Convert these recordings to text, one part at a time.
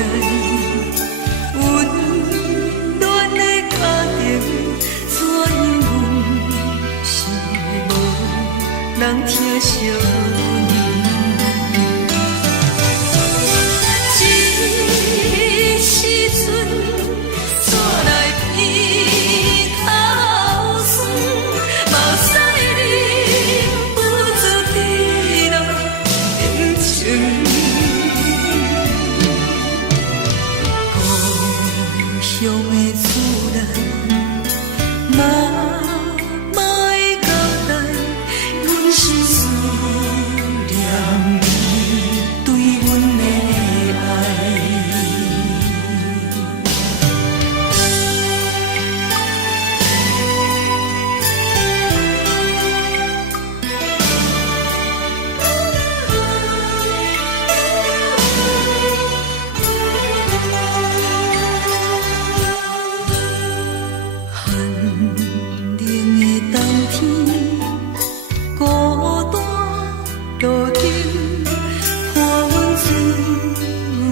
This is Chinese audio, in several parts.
来，温暖的家庭，怎因阮是无人疼惜你？这时阵怎来鼻口酸？嘛使忍不住滴落眼睛。故乡的厝内，妈妈的交代，阮是思念你对阮的爱。寂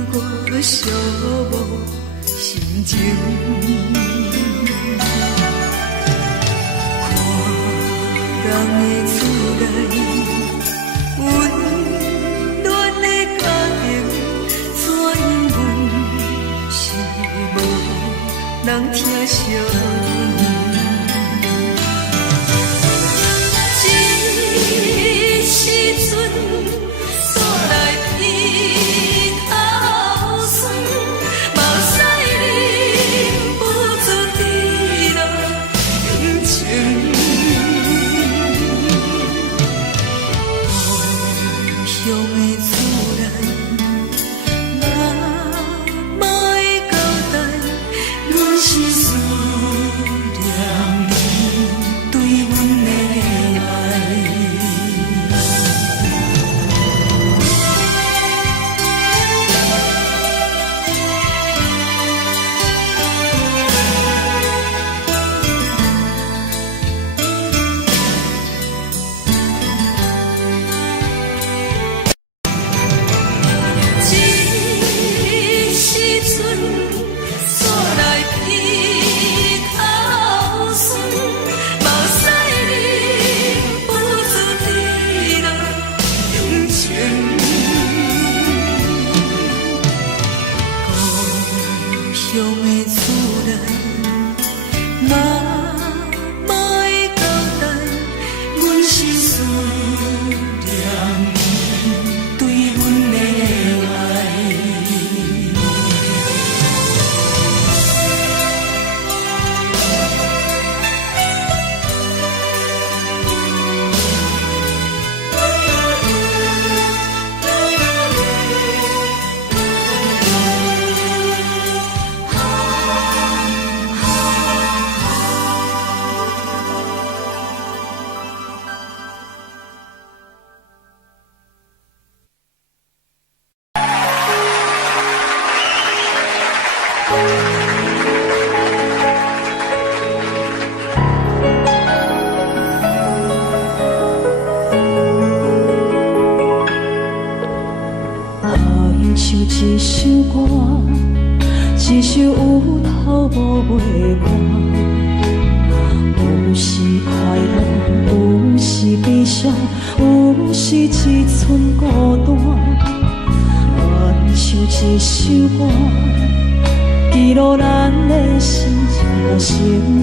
寞心情，看人的厝内，温暖的家庭，怎因阮是无人疼惜你？这时阵怎来鼻口酸？嘛使忍不住滴落眼睛。故乡的厝内，妈妈的交代，阮是思念你对阮的爱。一首歌，一首有头无尾歌，有时快乐，有时悲伤，有时一寸孤单。愿唱一首歌，记录咱的心情生活。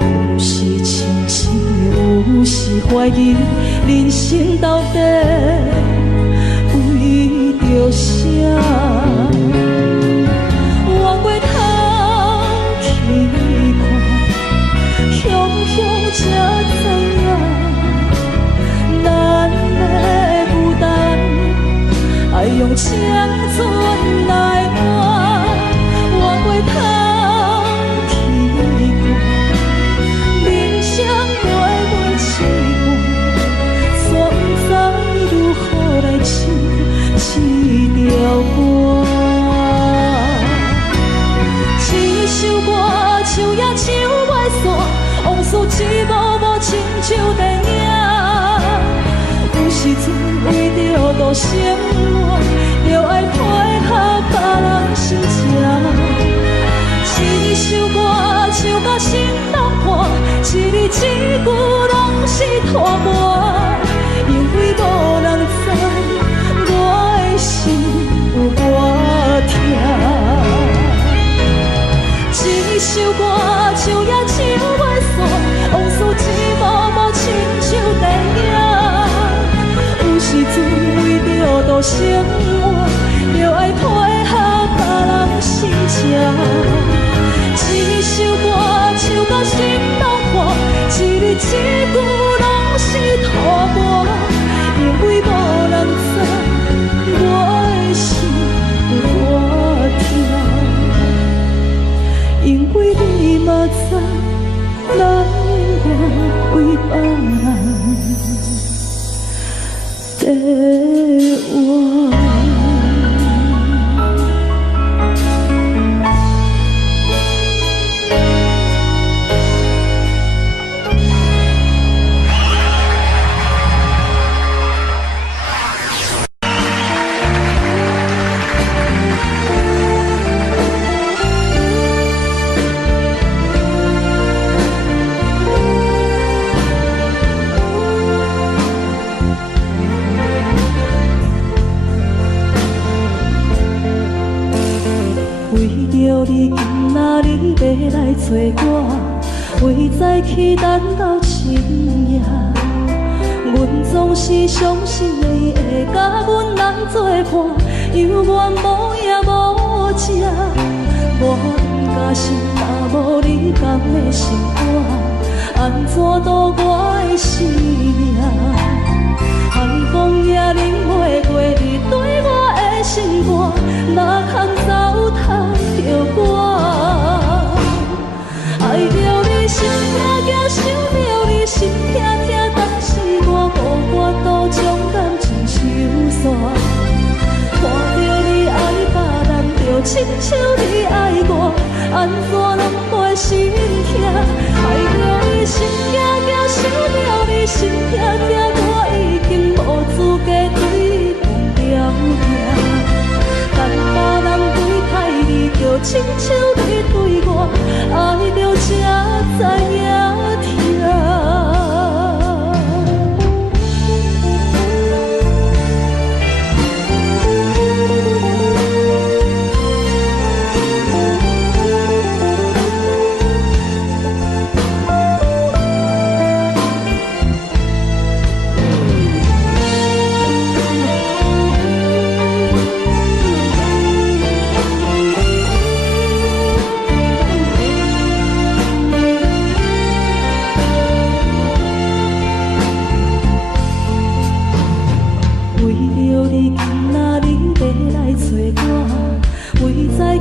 有时清醒，有时怀疑，人生到底为着啥？往过头去看，雄雄才知影，咱的负担爱用青春来换。往过头去看，人生月月凄寒，煞不知如何来唱这条歌。一首歌唱也唱袂煞，往事一幕幕亲像电影。有时阵为着度生活，着爱配合。拖磨，因为无人知我的心有多痛。一首歌唱也唱袂煞，往事一幕幕亲像电影。有时阵为着度生活，就爱配合别人心情。一首歌唱到心拢破，一字一句拢是拖磨，因为无人知我的心有多痛。因为你嘛知，咱永远为别人在活。你今仔日要来找我，为在去等到深夜。阮总是相信你会甲阮人作伴，犹原无影无迹。我不甘心，若无你甘的心肝，安怎度我的生命？寒风也冷袂过你对我的心肝，哪通糟蹋着我？爱着你心痛痛，想着你心痛痛，但是我无法度将感情收煞。看着你爱别人，就亲像你爱我，安怎拢袂心痛？爱着你心痛痛，想着你心痛痛，我已经无资格对讲条命。但别人对待你，就亲像你对我，爱着才知影痛。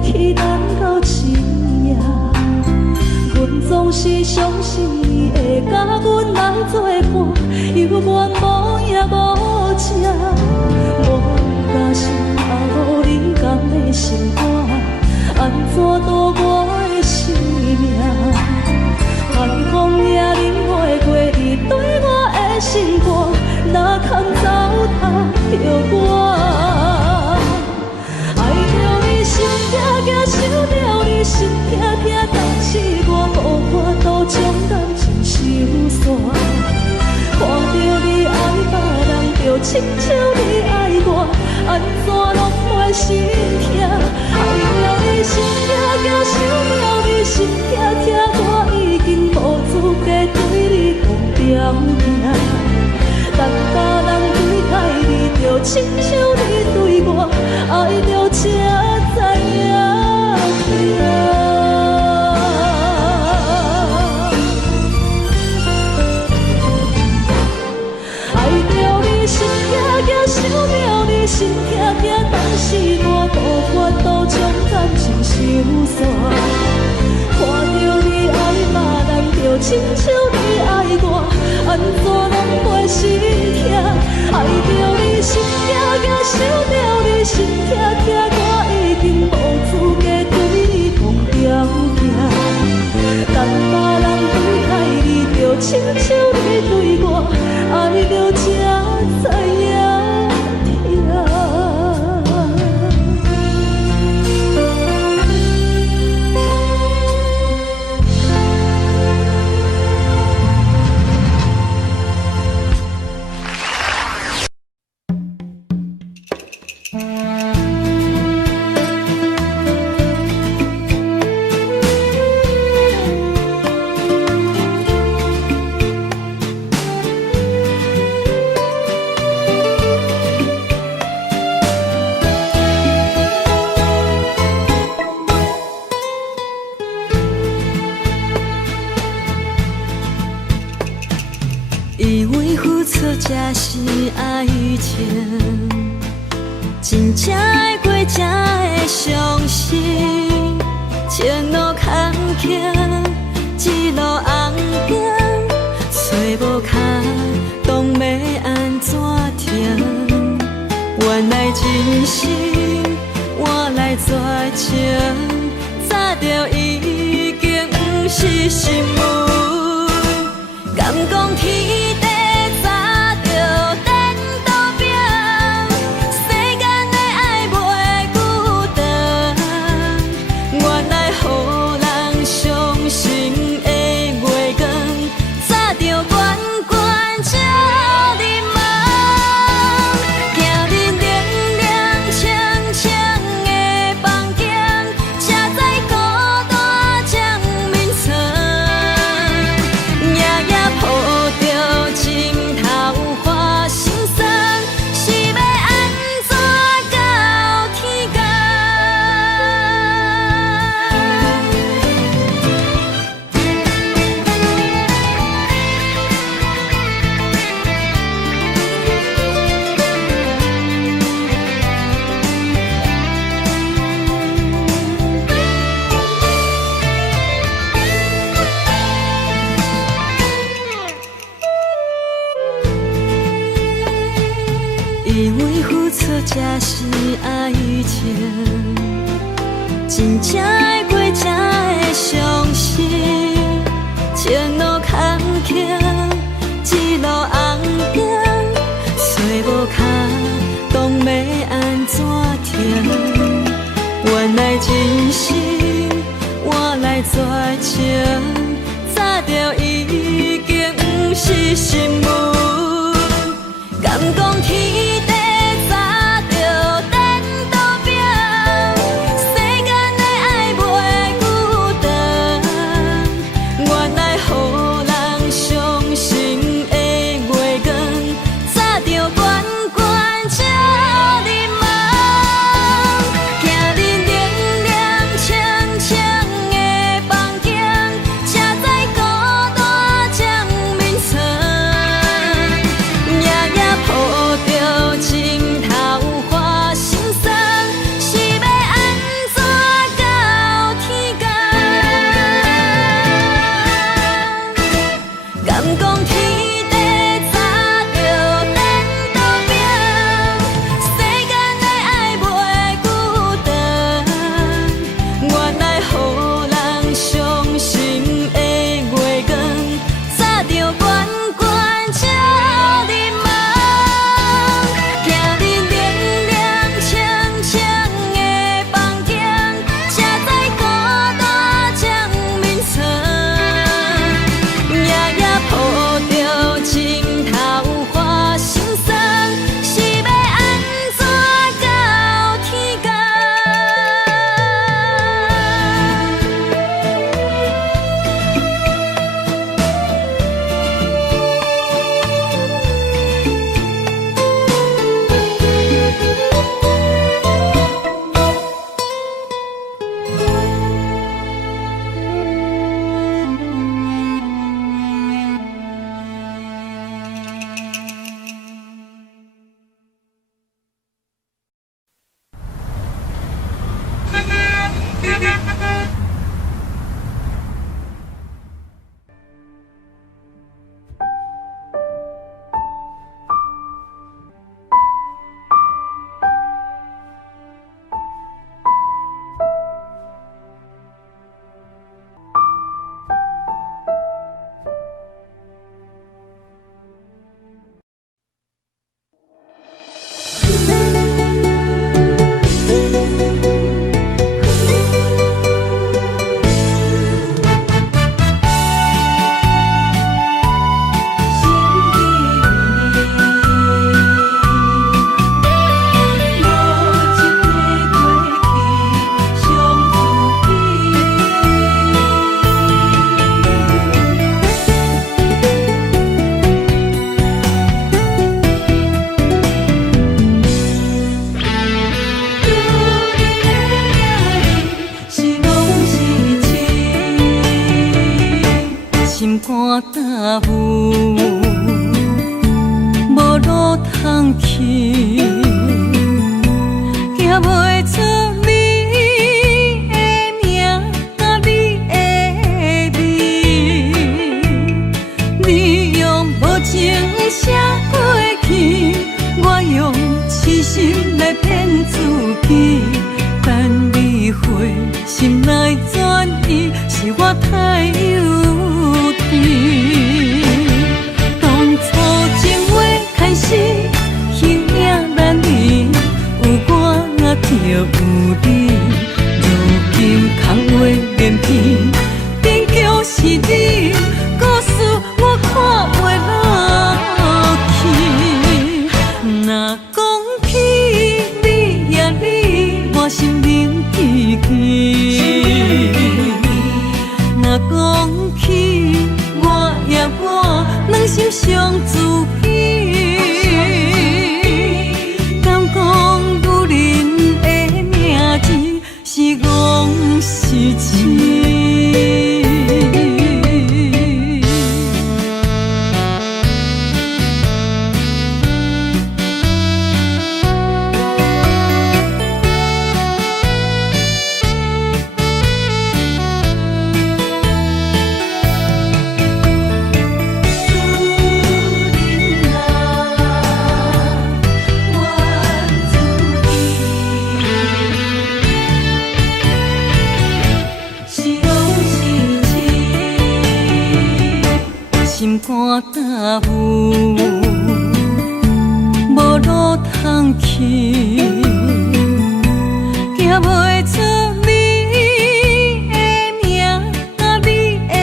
去等到深夜，阮总是相信你会甲阮来作伴，犹原无影无迹。我不甘心，若无你甘的心肝，安怎度我的生命？寒风也冷袂过你对我的心肝，哪通糟蹋着我？心痛痛，想着你心痛痛，但是我无法度将感情收煞。看着你爱别人，就亲像你爱我，安怎拢袂心痛？爱着你心痛痛，想着你心痛痛，我已经无资格对你讲条命。但别人对待你，就亲像你对我，爱着才知影痛。爱着你心痛痛，想着你心痛痛，但是我无法度将感情收煞。看着你爱别人，就亲像你爱我，安怎拢袂心痛？爱着你心痛痛，想着你心痛痛，我已经无资格对你讲条命。但别人对待你，就亲像你对我，爱着才知影痛。以为付出才是爱情，真正的过才会相信。前路坎坷，一路红尘，找无卡，当要安怎停？原来真心换来绝情，早就已经不是心梦。敢讲天地早就颠倒平，世间的爱袂久长。原来予人伤心的月光，早就悬悬照你梦。行人冷冷清清的房间，车载孤单将眠床。夜夜抱着情头花心酸，是要安怎到天光？以为付出才是爱情，真正的过才会相信。前路坎坷，一路红尘，找无卡，当要安怎停？原来真心换来绝情，早就已经不是心梦。敢讲天地早就颠倒平，世间的爱袂久长。原来予人伤心的月光，早就悬悬照你梦。行人冷冷清清的房间，车载孤单将眠床。夜夜抱着情头花心酸，是要安怎到天光？敢讲天地早就颠倒平，世间的爱袂久长。原来予人伤心的月光，早就悬悬照你梦。行人冷冷清清的房间，车载孤单将眠床。夜夜抱着情头花心酸，是要安怎到天光？肝担负，无路通去，行袂出你的名甲你的字，你用无情写过去，我用痴心来骗自己。等你回心来转意，是我太幼稚。当初情话开始，形影难离，有我就有你。如今空话连篇，边叫是你，故事我看袂落去。若讲起你呀你，我心灵记记。若讲起我呀我，两心相知己。敢讲女人的名字是戆是痴？心肝担负，无路通去，行袂出你的名甲你的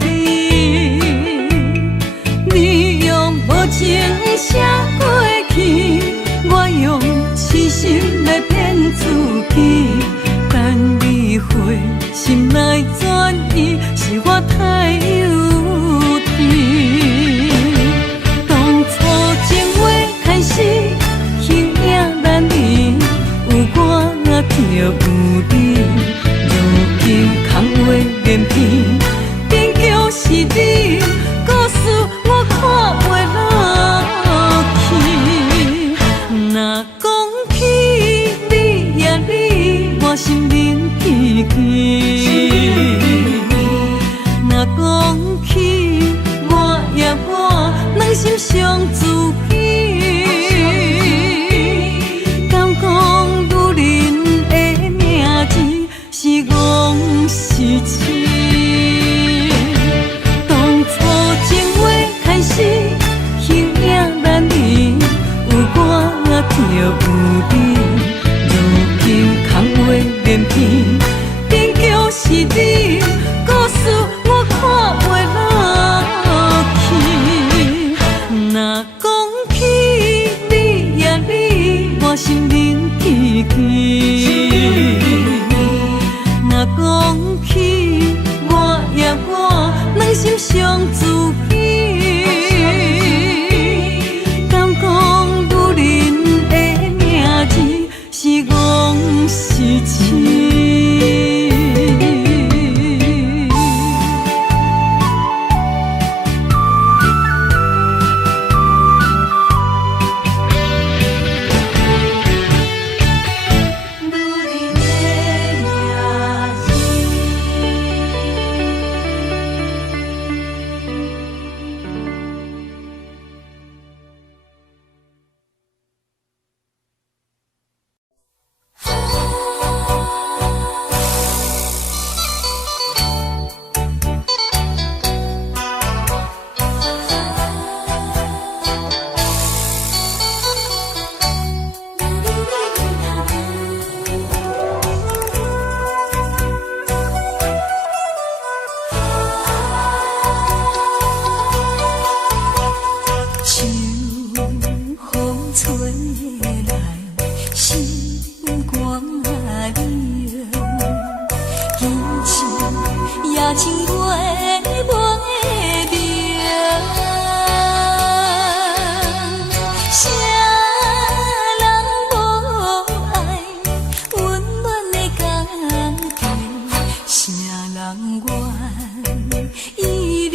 字，你用无情写过去，我用痴心来骗自己。等你回心来转意，是我太幼稚。当初情话开始，形影难离，有我就有你。如今空话连篇，边叫是你，故事我看袂落去。若讲起你呀你，我心灵记记。若讲起我呀我，两心相知己。敢讲女人的名字是戆是痴？当初情话开始，形影难离，有我就有你。如今空话连篇，边叫是你，故事我看袂落去。若讲起你呀你，我心灵记记。若讲起我呀我，两心相知己。敢讲女人的名字是戆是痴？情月无明，啥人无爱温暖的家庭，啥人愿依你。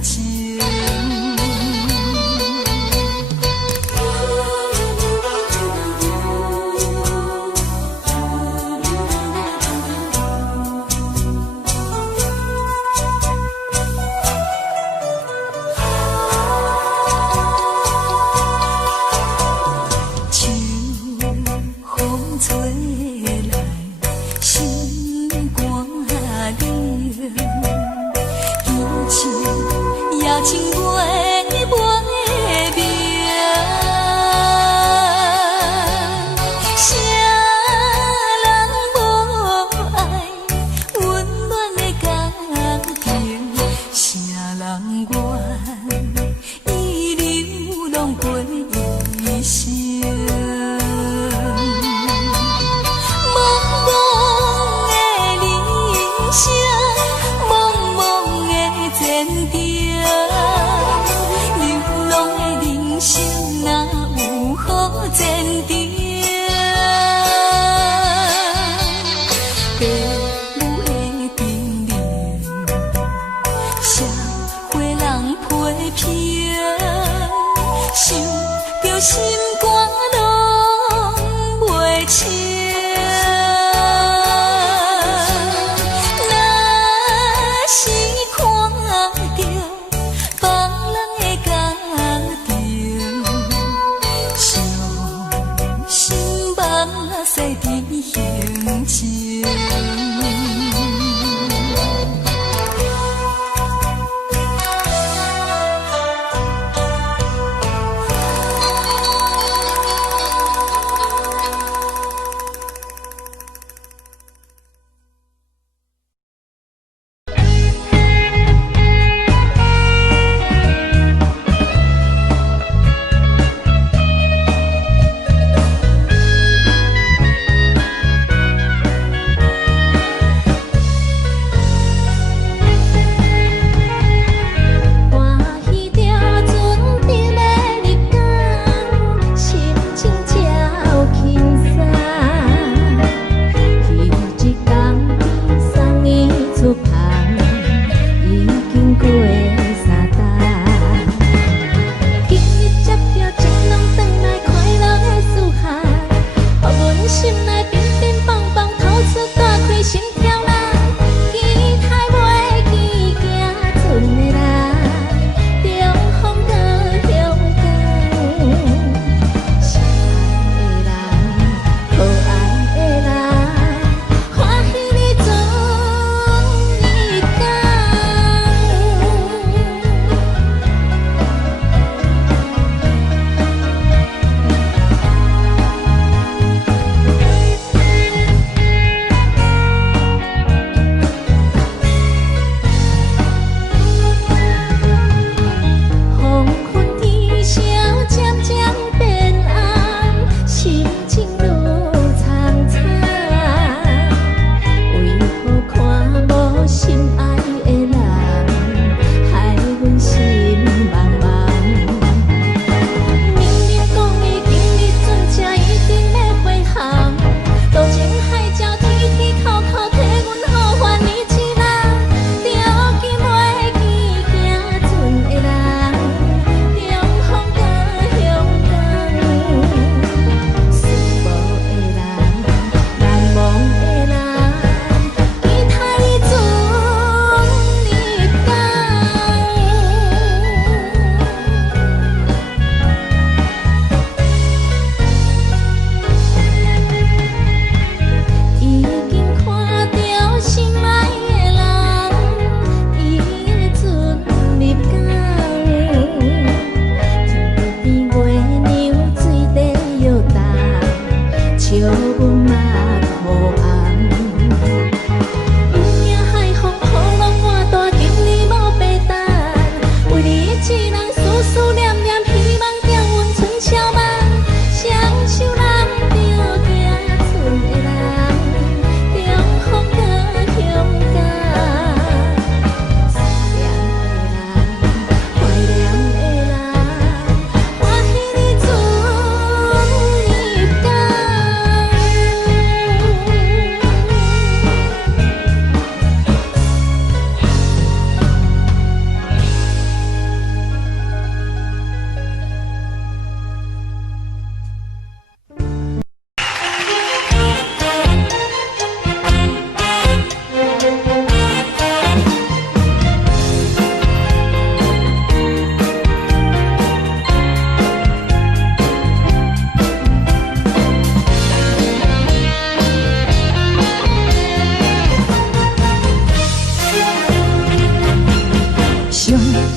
情。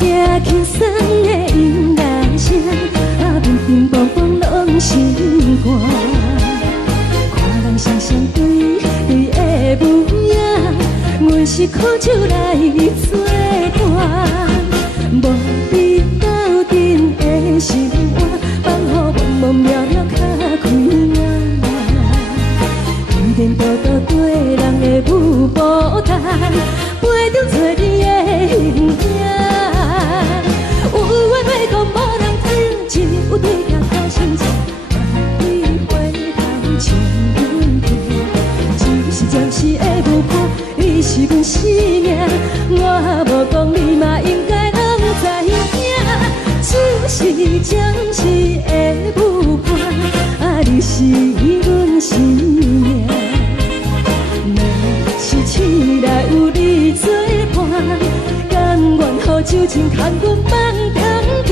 听轻松的音乐声，乒乒乓乓拢心肝。看人双双对对的舞影，阮是苦酒来作伴。无你斗阵的生活，放予茫茫渺渺较开眼。颠颠倒倒对人的舞步弹，陪着做你的形影。有话要讲无人听，有对镜头心切，你回头将阮听。一时暂时的舞伴，你是阮生命，我无讲你嘛应该拢知影。就是暂时的舞伴，你是阮生命。若是醒来有你作伴，甘愿予酒精牵阮放长行。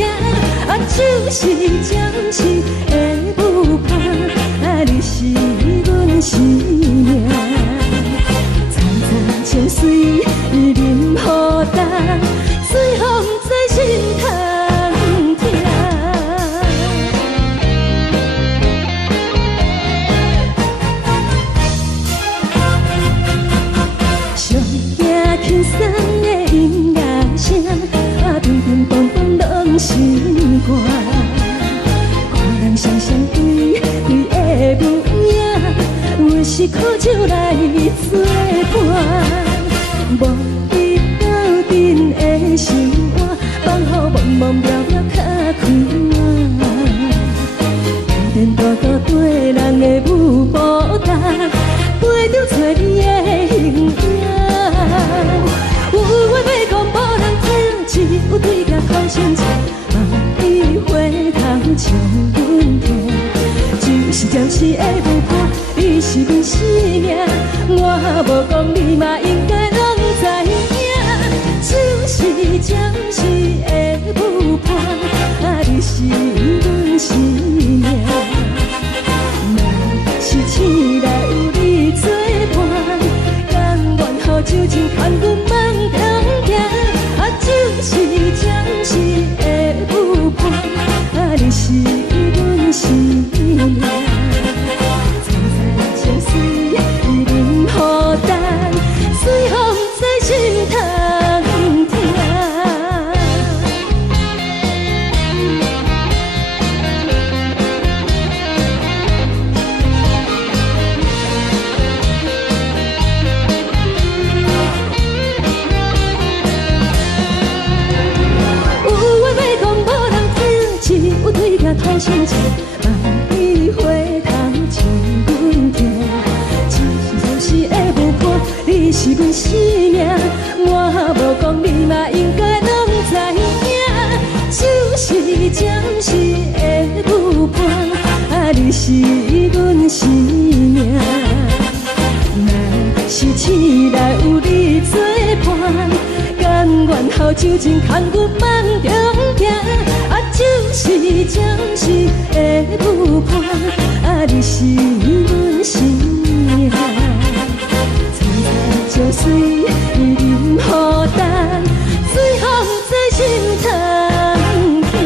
就是暂时的舞伴，你是阮生命。层层情水任何等，随风在心头。轻松的音乐声，乒乒乓乓拢心肝。看人双双对对的舞影，阮是苦酒来作伴。无你斗阵的生活，放予茫茫渺渺较开眼。颠颠倒倒对人的舞步弹，陪着做你的形影。有话要讲无人听，只有对镜头心切，你回头将阮听。就是暂时的舞伴，你是阮生命，我无讲你嘛应该拢知影。就是暂时的舞伴，你是阮生命。若是醒来有你作伴，甘愿予酒精牵阮放长行。就是暂时的舞伴，你是阮生命。层层情水任何等，随风在心头听。头心切，你回头将阮听。暂时的舞伴，你是阮生命，我无讲你嘛应该拢知影。就是暂时的舞伴，你是阮生命。若是醒来有你作伴，甘愿予酒精牵阮放长行。就是暂时的舞伴，你是阮生命。层层情水任何等，随风在心头听。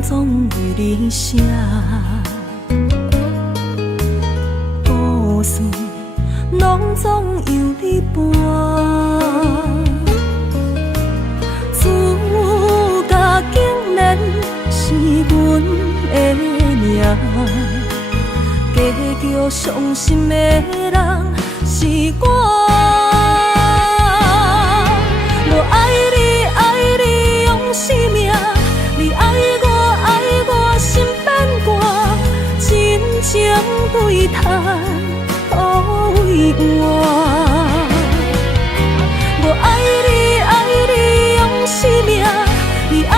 总为你写，故事拢总由你伴。主角竟然是阮的命，结局伤心的人是我。我爱你，爱你用生命，你爱我，爱我心变卦，真情。对叹，都为我。我爱你，爱你用生命，你爱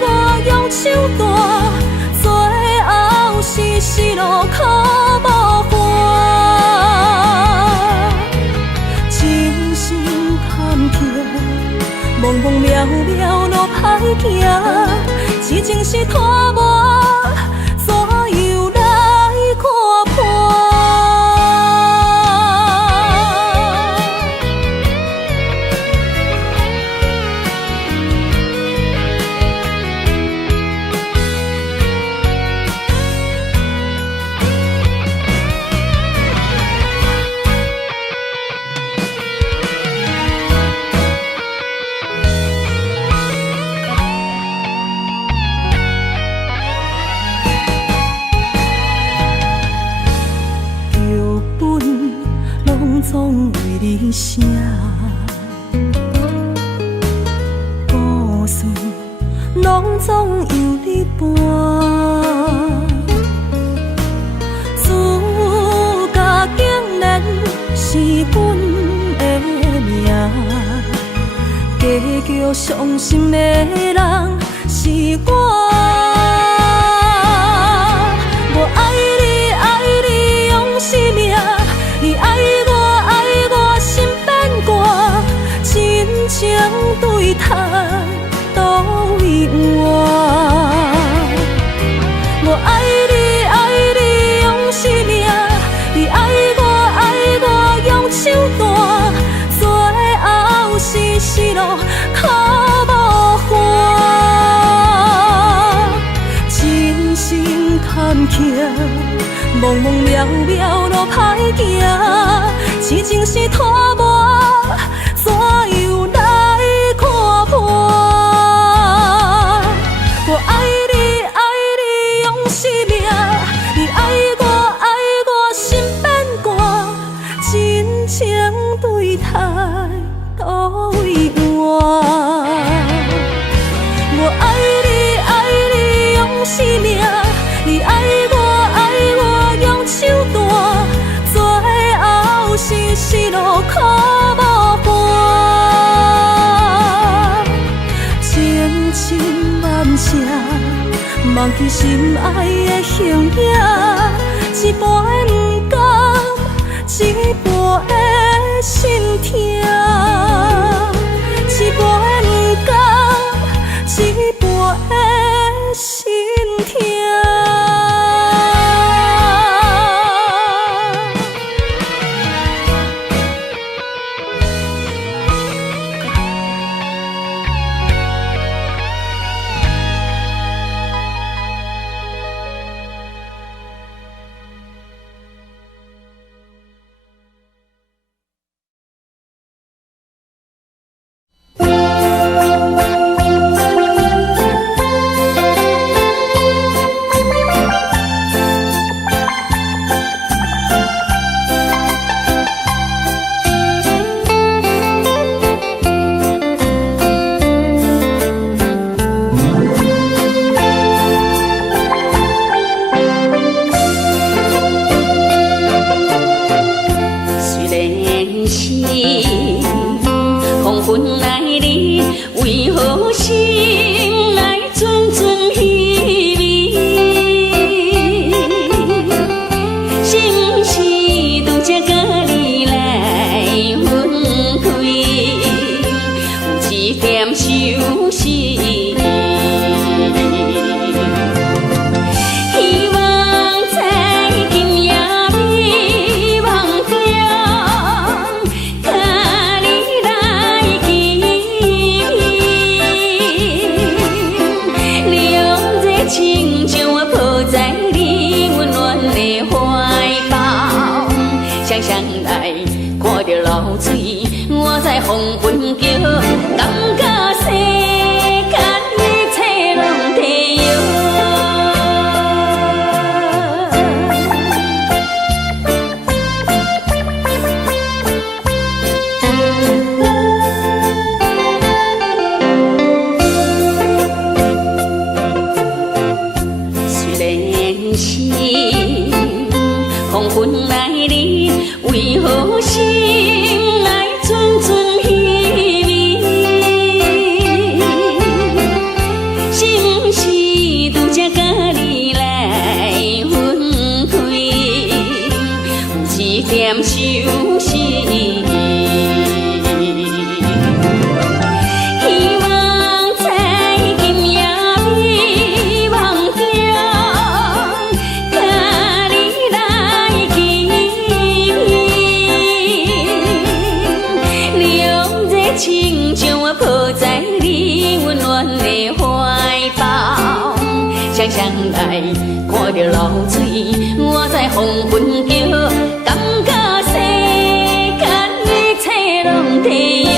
我用手段，最后是死路靠无伴。情深坎坷，茫茫渺渺路歹行，痴情是拖磨，所有来看破。总为你写，故事拢总由你伴。主角竟然是阮的命，结局伤心的人是我。我爱你，爱你用生命，你爱我。真情对叹，都为我。我爱你，爱你用生命，你爱我用手段，最后是死路靠无伴。真心坎坷，茫茫渺渺路歹行，痴情是拖磨。所有来看破，我爱你，爱你用生命，你爱我心变卦，真情对叹都为我。我爱你，爱你用生命，你爱我用手段，最后是死路靠无。忘记心爱的形影，一半的不甘，一半的心痛，一半的不甘，一半的心痛。风云叫，感觉世间一切拢地摇。虽然是黄昏来临，为何心来阵阵稀微？是不是拄则甲你来分开，有一点伤心？亲将我抱在你温暖的怀抱，想想来看着流水，我在黄昏叫，感觉世间一切拢地摇。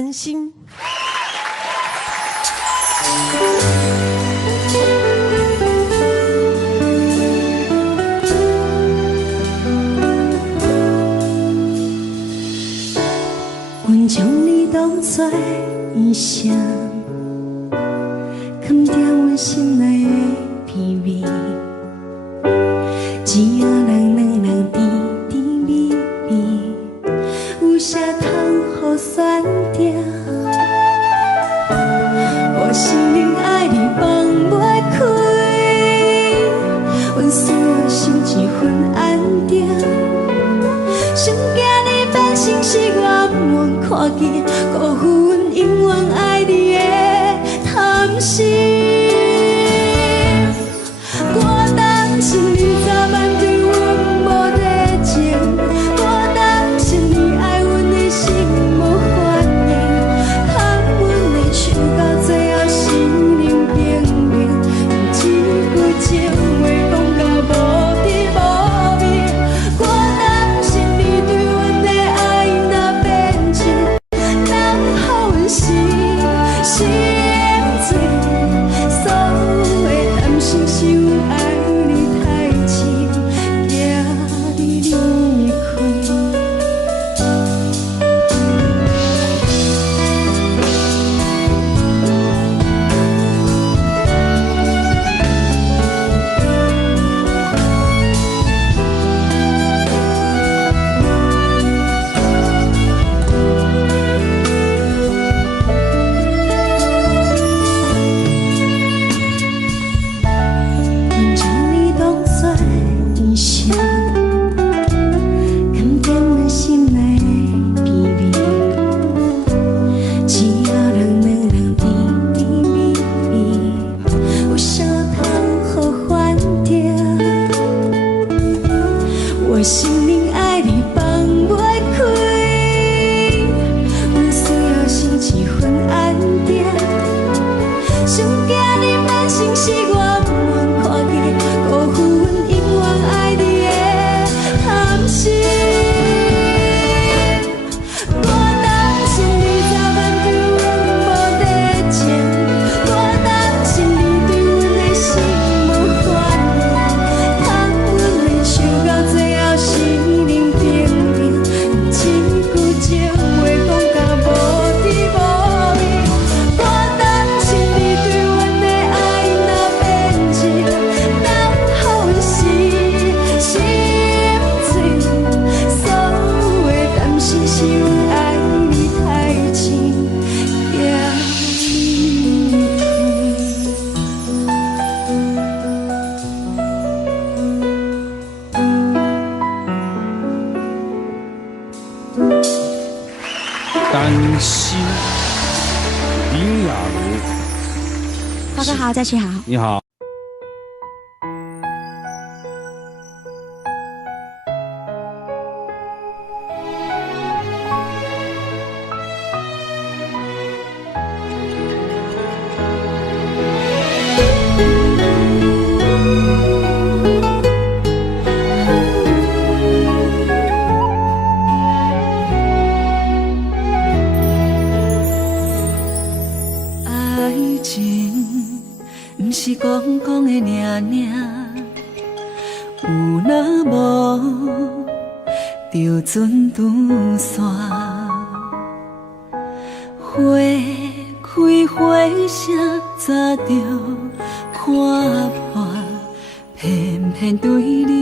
担心。阮将你当作医生，藏在阮心内的秘密，一个人两人甜甜蜜蜜，有啥通好选择？我心灵爱你放袂开，阮需要心一份安定。想惊你变成是我不愿看见，辜负阮永远爱你的贪心。我担心你早晚对阮无热情，我担心你爱阮的心无反应，喊阮的手到最后心灵冰冰，一句情话讲到无甜无味。我担心你对阮的爱若变质，人好阮心碎，所有的担心是有爱你太深，惊你离开。阮将你当作医生，藏在阮心内的秘密，一个人两人甜甜蜜蜜，有啥通好反着？我心灵爱你放袂开，阮需要心一份安定。想惊你变成是我不愿看见，辜负阮永远爱你的贪心。我担心你早晚对阮无热情，我担心你对阮的心无反应，喊阮的手到最后心灵冰冰，一句情话讲到无甜无味。我担心你对阮的爱若变质，人好阮心碎，所有的担心是有爱你太深，惊你离担心，林雅茹，花哥好，佳琪好。你好。爱情不是讲讲的尔尔，有若无就准断线。花开花谢早就看破，偏偏对你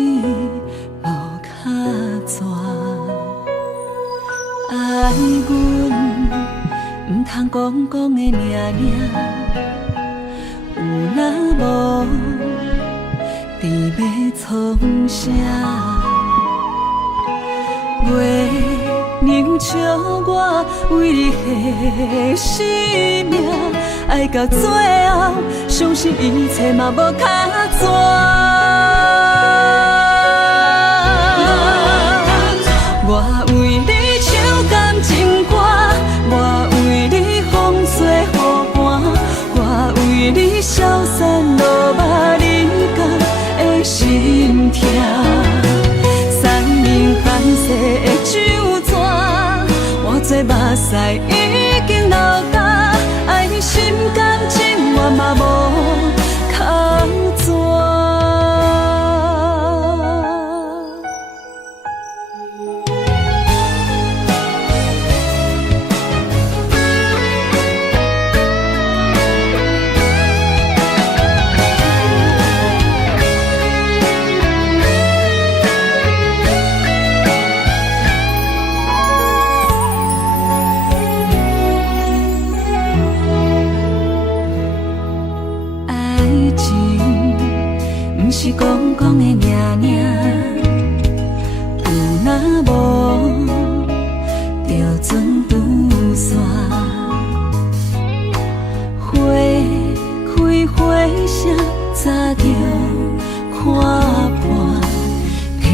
无卡纸。爱阮唔通讲讲的尔尔，有若无伫要创啥？月亮笑我为你牺生命，爱到最后，相信一切嘛无卡纸。我为你唱感情歌，我为你风吹雨寒，我为你消散落目离间的心痛。三明泛色的酒泉，我做目屎已经是讲讲的尔尔，有若无就准拄煞。花开花谢，早就看破，偏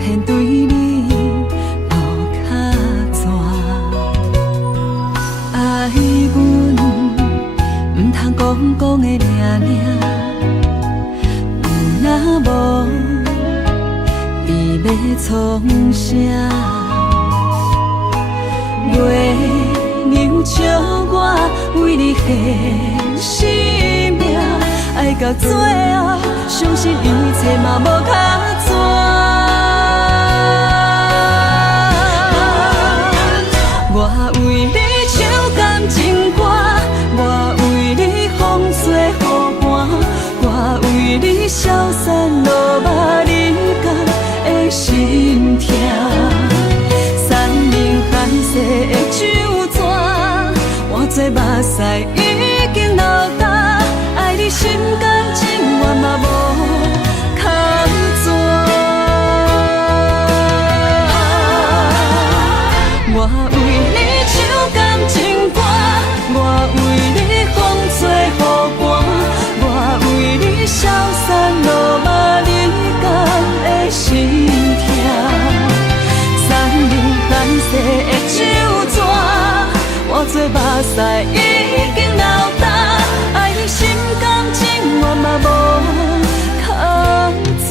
偏对你路较蛇。爱阮唔通讲讲的尔尔。若无，你要创啥？月娘笑我为你献生命，爱到最后，相信一切嘛无较绝。我为你唱感情歌，我为你风吹雨寒，我为你消散落寞人间的心痛。山明海誓的酒泉，换做目屎已经流干，爱你心甘情愿嘛无较绝。我为你唱感情歌，我为你风吹雨寒，我为你消散落寞人间的心痛。山明海誓的酒泉，换做目屎已经流干，爱你心甘情愿嘛无较绝。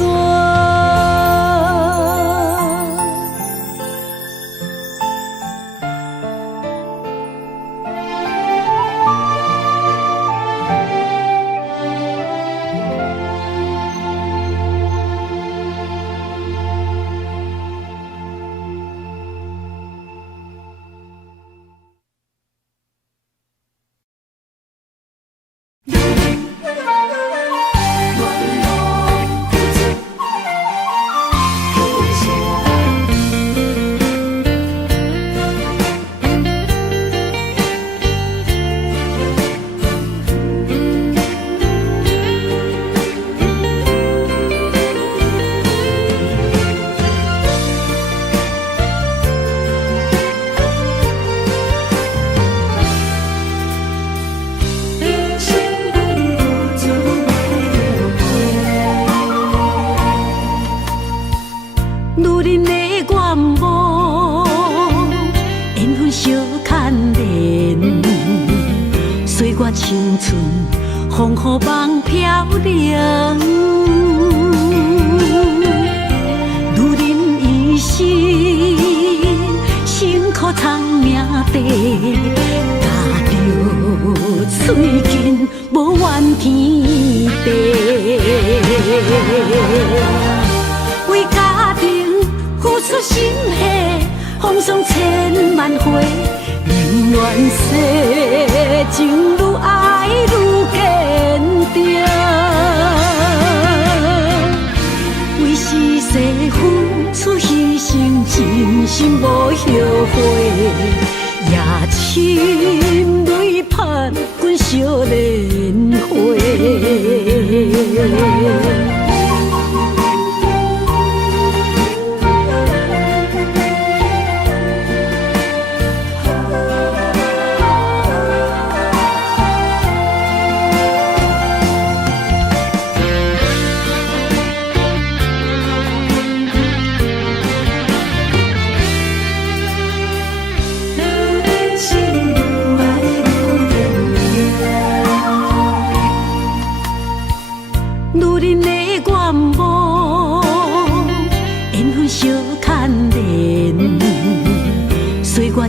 青春风雨梦飘零，女人一生辛苦藏命地，踏着嘴筋无怨天地，为家庭付出心血，风霜千万回。宁愿世情愈爱愈坚定，为是世付出牺牲，真心无后悔。夜深泪盼阮少年花。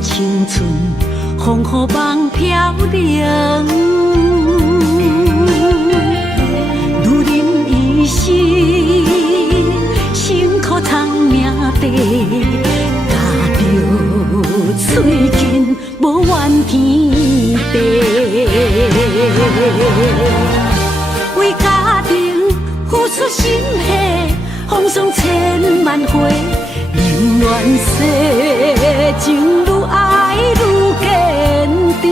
青春风雨梦飘零，女人一生辛苦藏命地，踏着嘴筋无怨天地，为家庭付出心血，风霜千万回。宁愿世情愈爱愈坚定，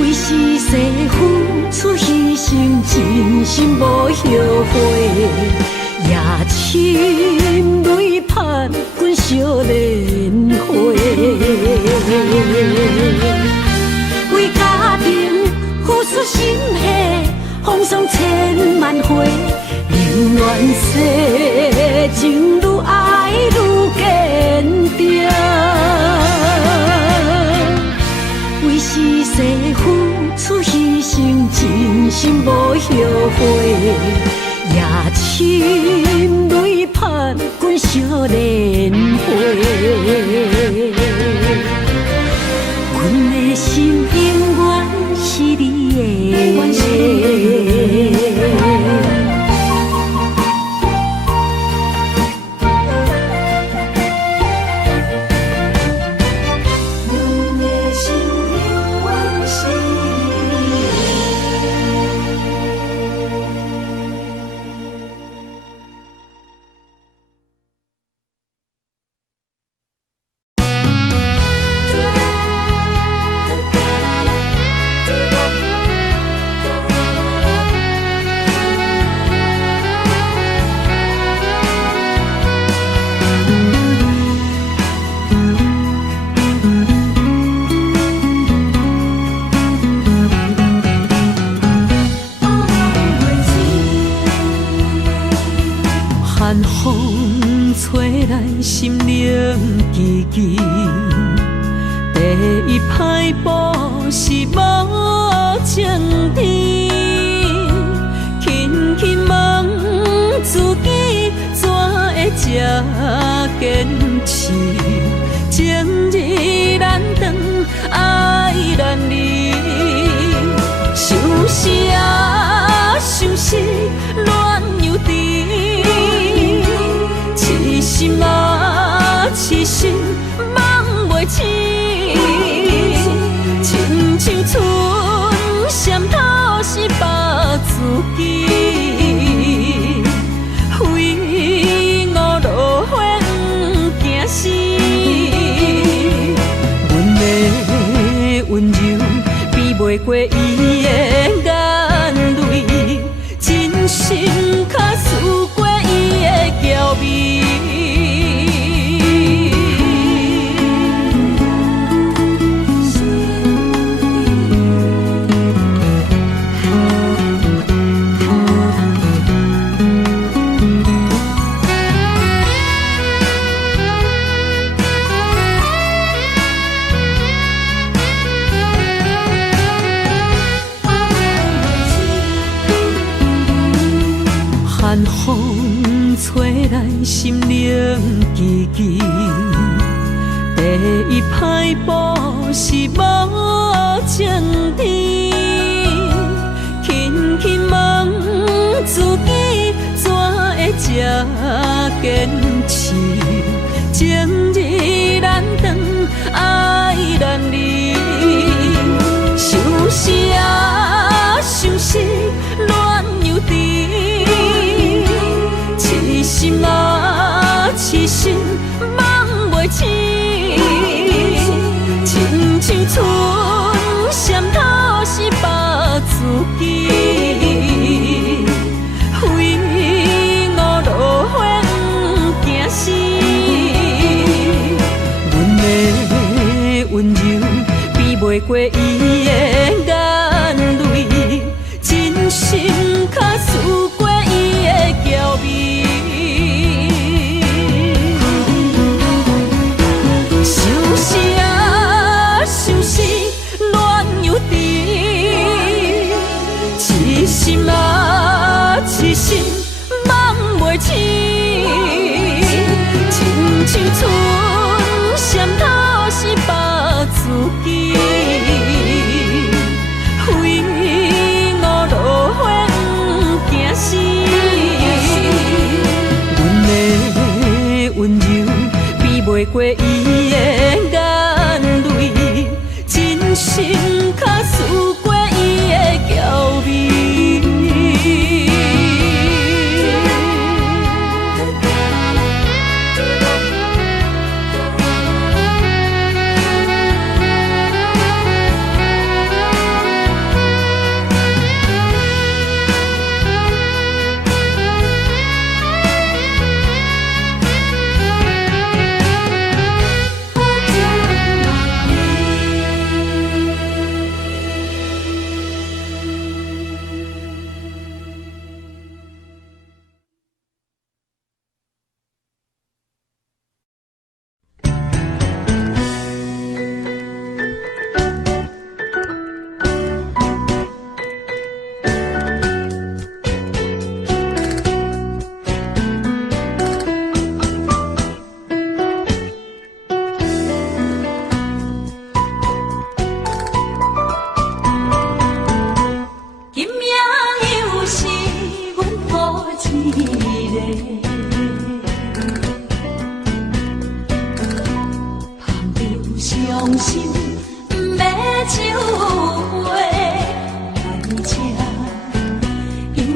为是世付出牺牲，心，真心无后悔。夜深泪盼阮惜莲花，为家庭付出心血，风霜千万回。宁愿世情愈爱愈坚定，为是世付出牺牲，真心无后悔。夜深泪盼阮惜莲花，阮的心永远是你的。寒风吹来，心灵寂寂。第一摆步是无情天，轻轻问自己，怎会这坚持？情义难断，爱难离，想是啊，想是恋又甜。痴心啊，痴心梦袂醒，亲像春闪透是白自己，非我落花不惊死。阮的温柔比袂过伊的眼泪，真心较输过伊的娇媚。寒风吹来，心灵寂寂。第一摆步是无情天，轻轻问自己，怎会这坚持？情义难断，爱难离，想是啊，想是恋又甜。痴心啊，痴心梦袂醒，亲像春闪透是白自己，非我落花不惊死。阮的温柔比袂过伊的眼泪，真心较输过伊的娇媚。痴心啊，痴心梦袂醒，亲像春闪透是白自己，非我落花不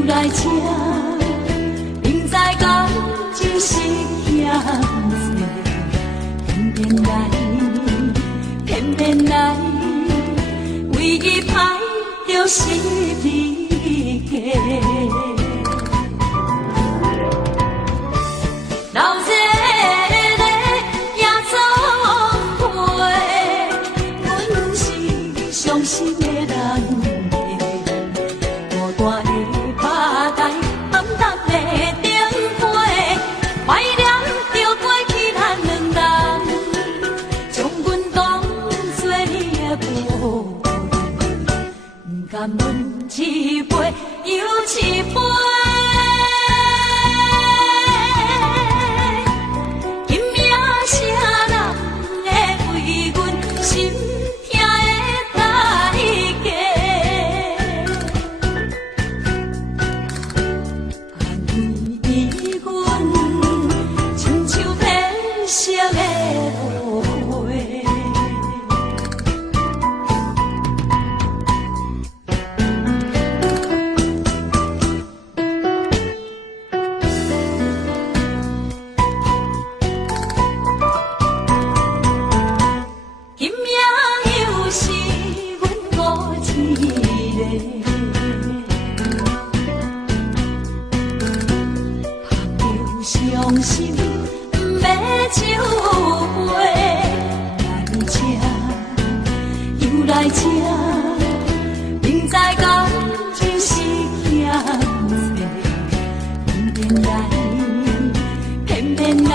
又来这，明知感情是险世，偏偏来，唯一歹就是你家。老这个也总陪，阮是伤心的人。大的拍台，暗淡的顶花，怀念着过去咱两人，将阮当作你的宝贝，不甘阮一杯又一杯。今夜谁人会为阮心痛的代价？伤心要酒杯，来这又来这，明知感情是险世，偏偏来，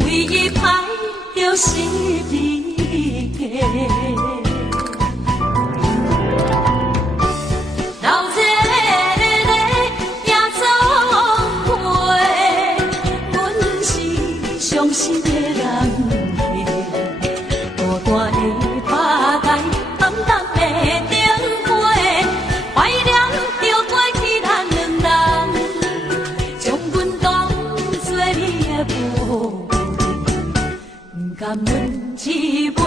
唯一歹就是你家。伤心的人孤单的拍台，暗淡的顶花，怀念着过去咱两人，将阮当作你的宝贝，不甘阮一杯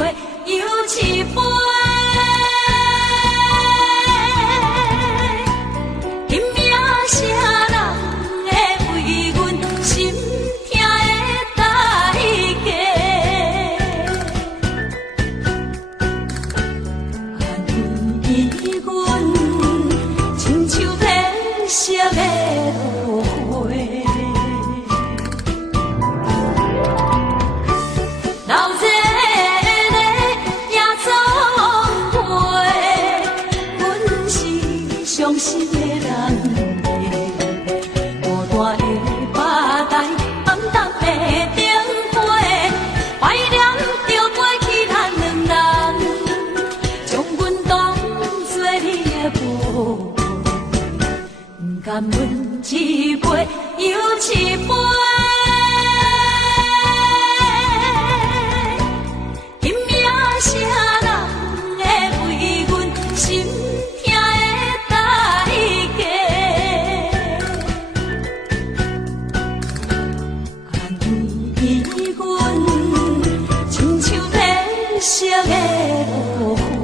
又一杯。今夜谁人会为阮心痛的代价？安慰阮，亲像褪色的落花。老这个也总陪，阮是伤心的人。孤单的拍台，暗淡的顶花，怀念着过去咱两人，将阮当作你的宝贝，不甘阮一杯又一杯。今夜谁人会为阮心痛的代价？安慰阮，亲像褪色的落花。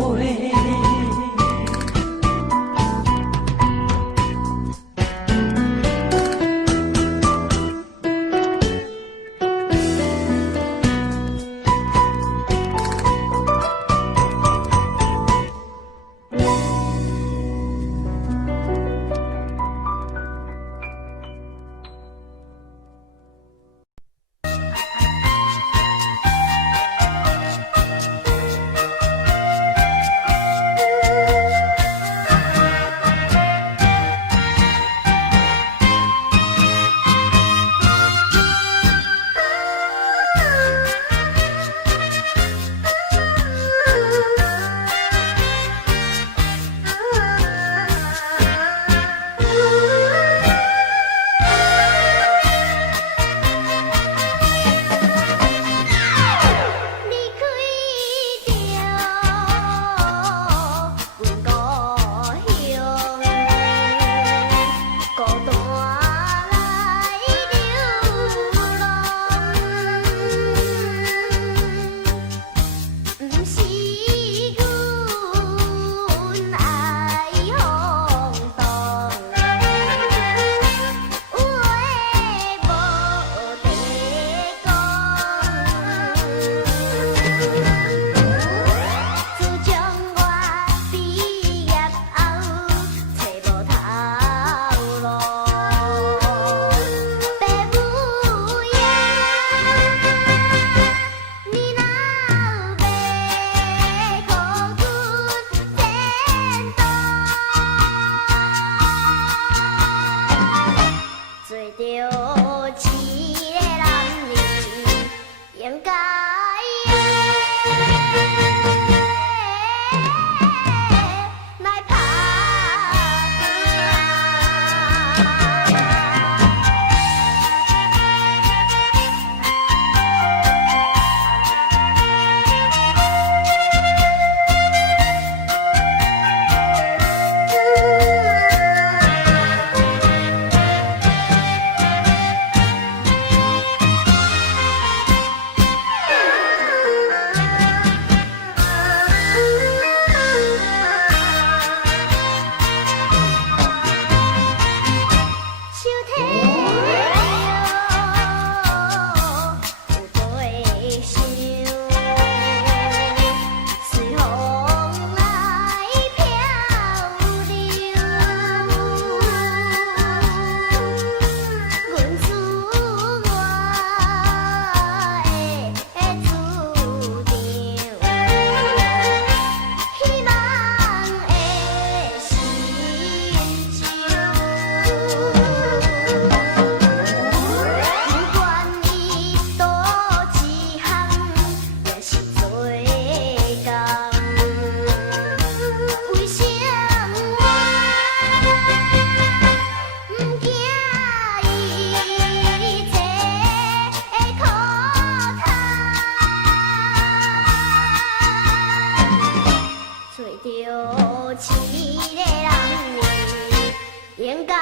应该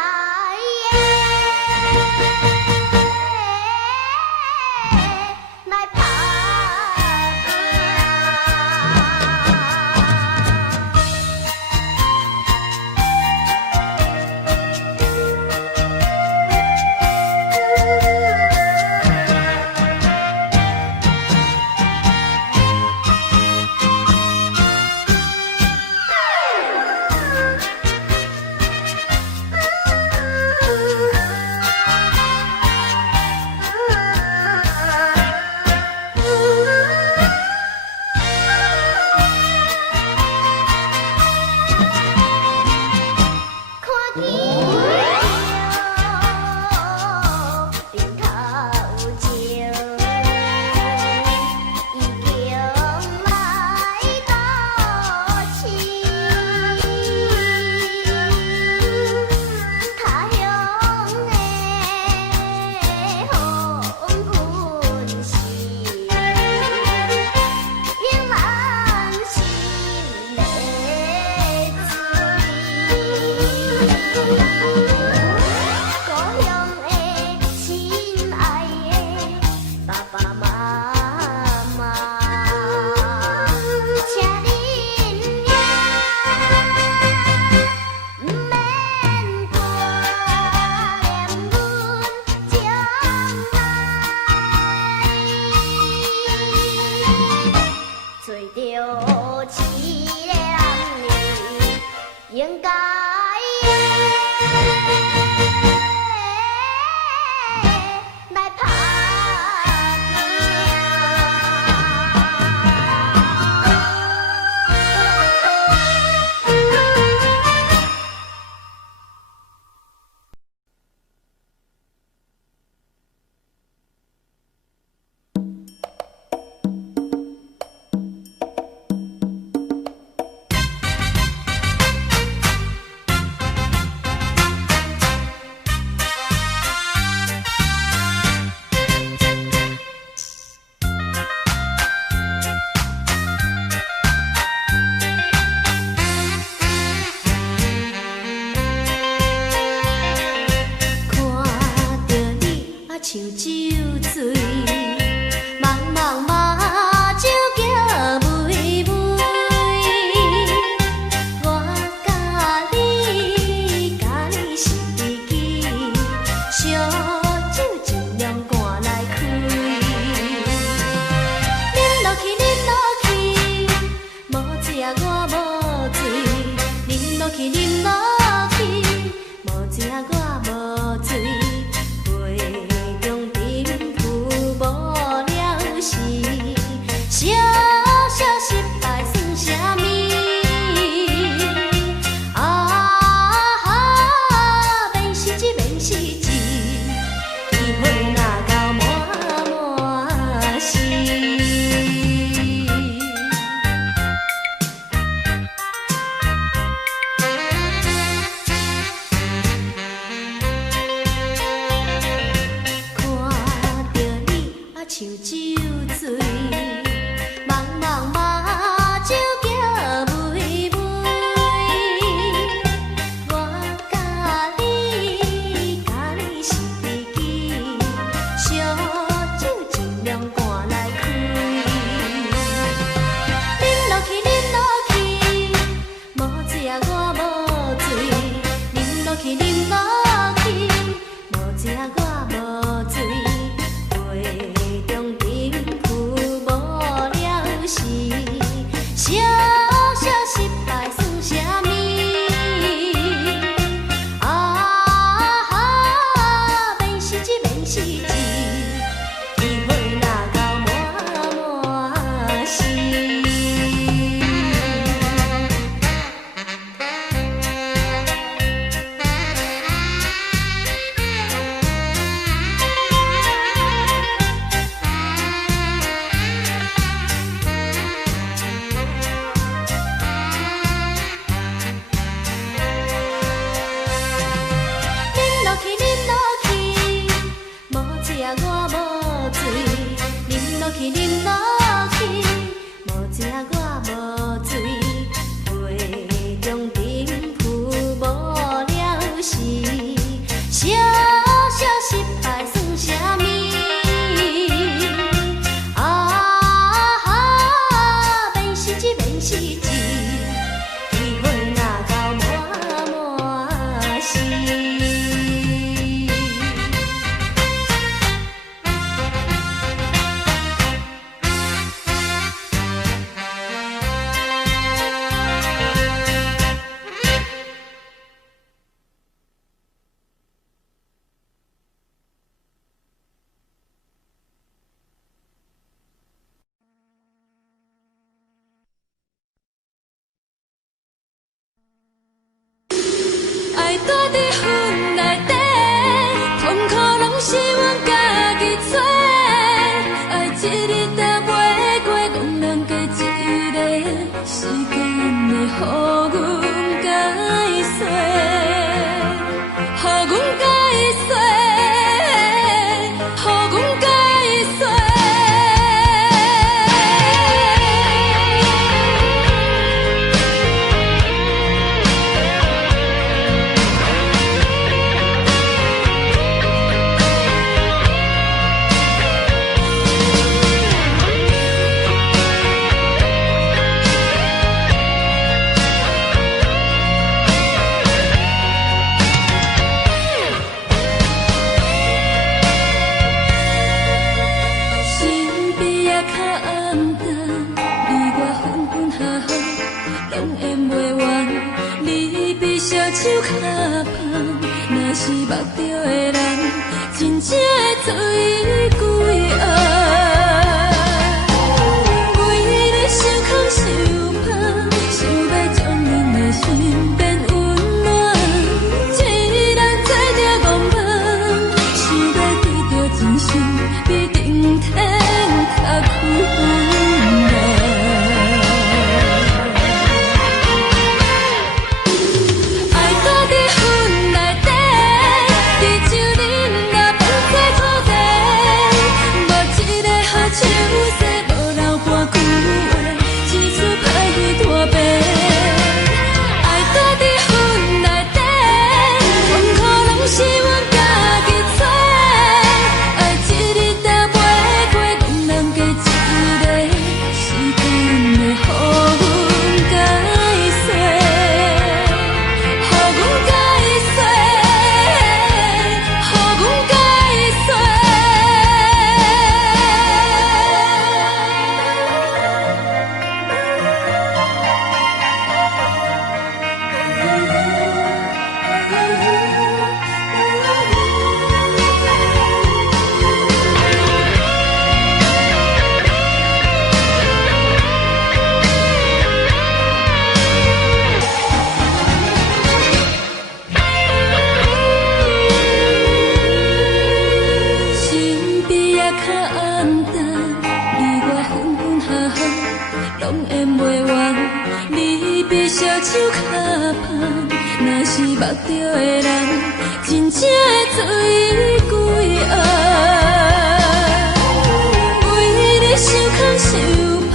来拍应该来拍像酒醉，茫茫马酒行微微。我甲你是知己，烧酒尽量赶来开。饮落去，饮落去，无食我无醉。饮落去，饮落去，无食我无醉。小小失败算啥物？免失志，免失志，机会若到满时。看着你像酒醉。是。较香，若是目着的人，真正会做伊归暗。为你受苦受怕，想要将恁的心变温暖，一人做着戆梦，想要得到真心，比顶天较困难。目着的人，真正会做伊归暗。为你受苦受怕，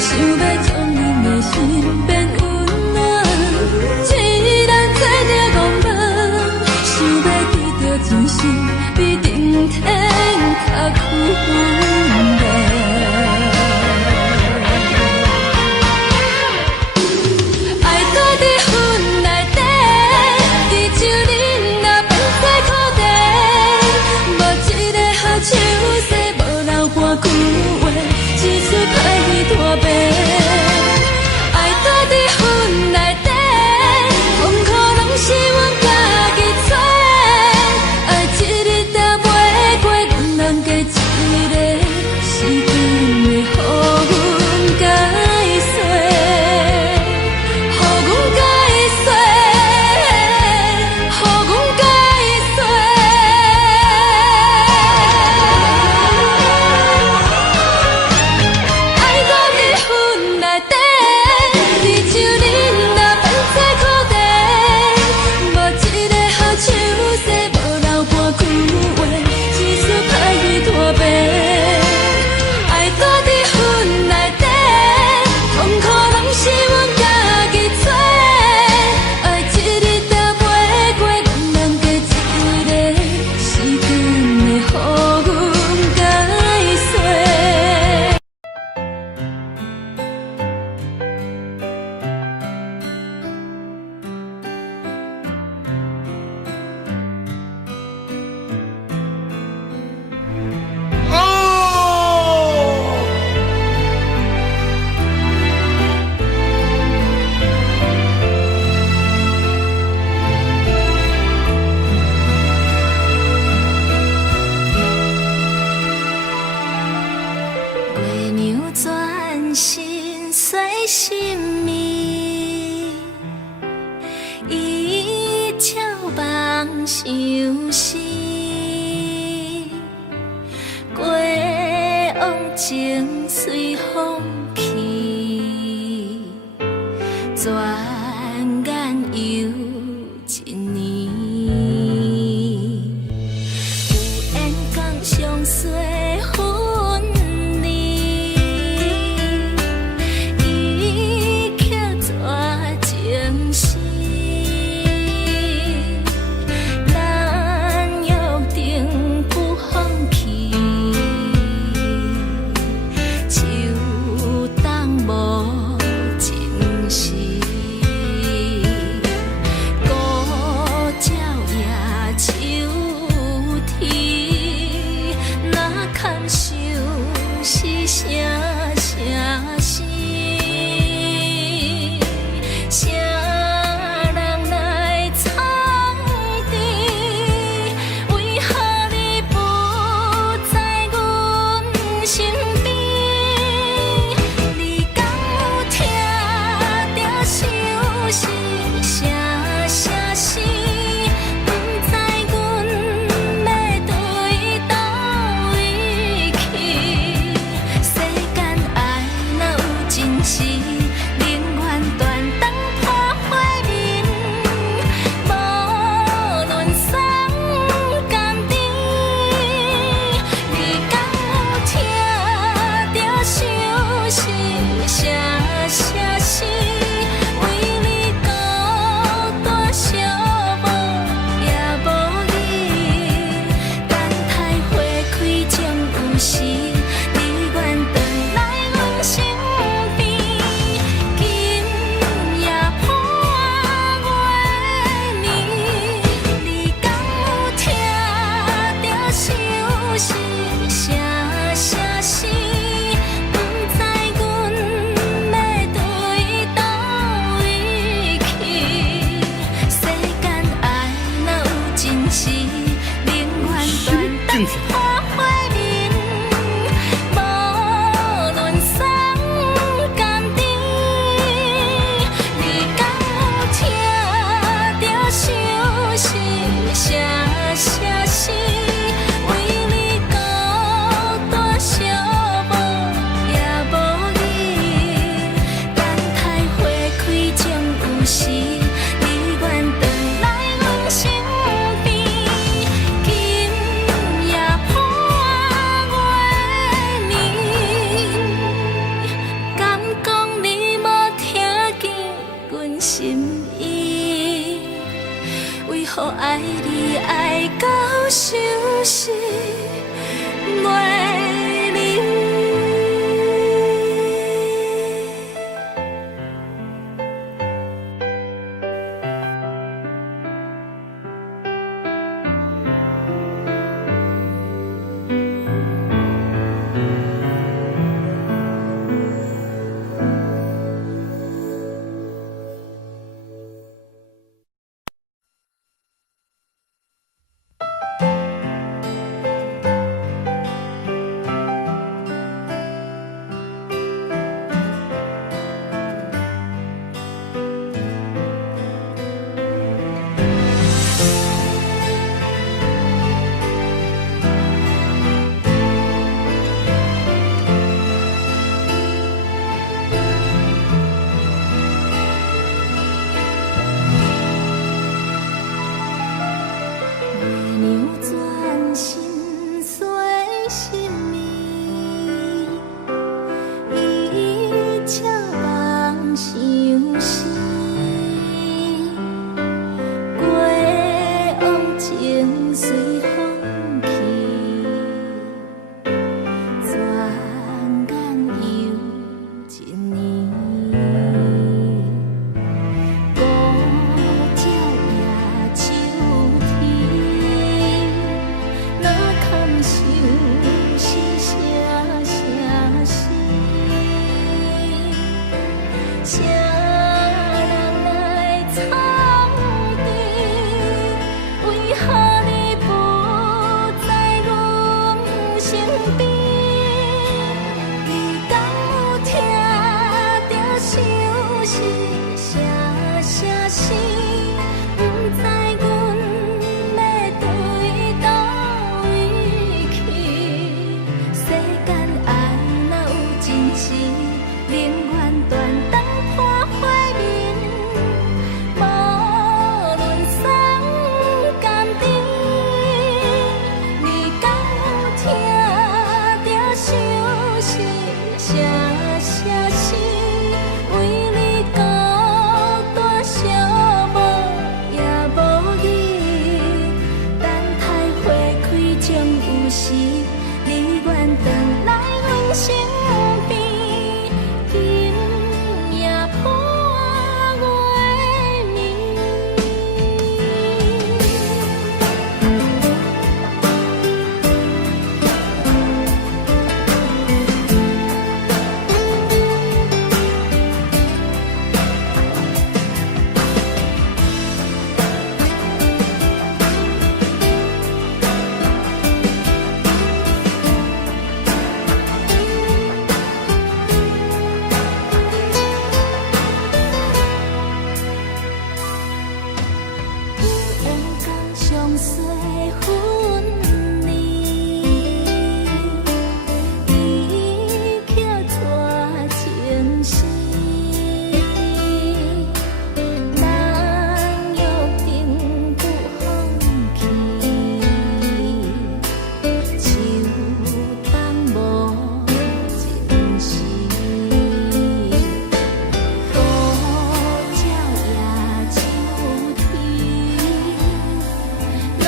想要将恁的心变温暖。一人做着戆梦，想要得到真心，比顶天较困难。情随风去，转眼又一年。有缘共相随分离，伊却绝情丝。咱时，宁愿断肠破花面，无论酸甘甜。你敢有听着伤心声声声？为你孤单寂寞也无义，等待花开终有时，你愿回来阮身边。今夜破月明，敢讲你无听见阮心意？为何爱你爱到伤心袂离？月娘转身随心意，伊笑梦相思。过往情随风去，转眼又一年。孤鸟夜秋天，哪堪相思声声思？谁人来藏地？为何你不在阮身边？你敢有听着伤心声声声？不知阮要对倒位去？世间爱若有真实，宁愿断肠破花面，无论酸甘甜。你敢有听着伤心声声声？为你孤单寂寞也无义，等待花开终有时，你愿回来阮身边。今夜破月明。有缘共相随分离，伊却带情丝。人约定不放弃，手当无真实。孤鸟夜秋天，哪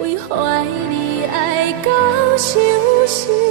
为怀你爱到伤心。